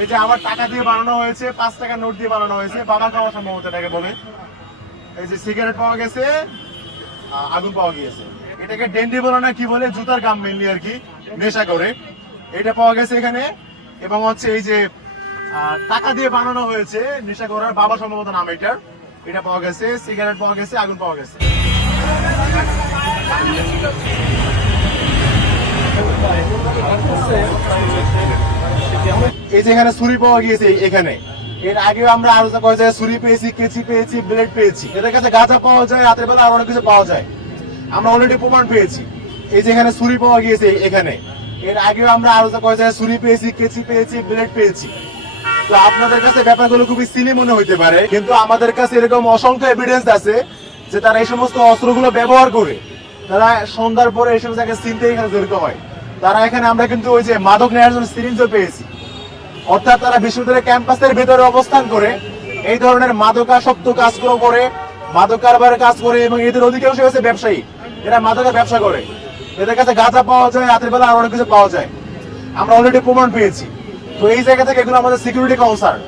এই যে আমার টাকা দিয়ে বানানো হয়েছে, 5 টাকার নোট দিয়ে বানানো হয়েছে, বাবা খাওয়া সম্ভবত এটাকে বলে। এই যে সিগারেট পাওয়া গেছে, আগুন পাওয়া গিয়েছে। এটাকে ডেন্ডি বলে না কি বলে, জুতার গাম মেনলি আর কি, নেশা করে। এটা পাওয়া গেছে এখানে। এবং হচ্ছে এই যে টাকা দিয়ে বানানো হয়েছে, নেশা করার, বাবা সম্ভবত নাম এটার। এটা পাওয়া গেছে, সিগারেট পাওয়া গেছে, আগুন পাওয়া গেছে। এই যে এখানে ছুরি পাওয়া গিয়েছে এখানে। এর আগে আমরা আরো কয়েক জায়গায় ছুরি পেয়েছি, কেচি পেয়েছি, ব্লেড পেয়েছি। এদের কাছে গাঁজা পাওয়া যায়, রাতের বেলা আরো অনেক কিছু পাওয়া যায়। আমরা অলরেডি প্রমাণ পেয়েছি। এই যে এখানে ছুরি পাওয়া গিয়েছে এখানে। এর আগেও আমরা আরো কয়েক জায়গায় ছুরি পেয়েছি, কেচি পেয়েছি, ব্লেড পেয়েছি। তো আপনাদের কাছে ব্যাপারগুলো খুবই সিলি মনে হইতে পারে, কিন্তু আমাদের কাছে এরকম অসংখ্য এভিডেন্স আছে যে তারা এই সমস্ত অস্ত্রগুলো ব্যবহার করে তারা সন্ধ্যার পরে এই সমস্ত জায়গায় চিনতে এখানে জড়িত হয়। তারা এখানে আমরা কিন্তু ওই যে মাদক নেওয়ার জন্য সিরিঞ্জও পেয়েছি। অর্থাৎ তারা বিশ্ববিদ্যালয়ের ক্যাম্পাসের ভেতরে অবস্থান করে এই ধরনের মাদকাসক্ত কাজগুলো করে, মাদক কারবারের কাজ করে, এবং এদের অধিকাংশ হচ্ছে ব্যবসায়ী, এরা মাদকের ব্যবসা করে। এদের কাছে গাঁজা পাওয়া যায়, রাতের বেলা আরো অনেক কিছু পাওয়া যায়। আমরা অলরেডি প্রমাণ পেয়েছি। তো এই জায়গা থেকে এগুলো আমাদের সিকিউরিটি কনসার্ন।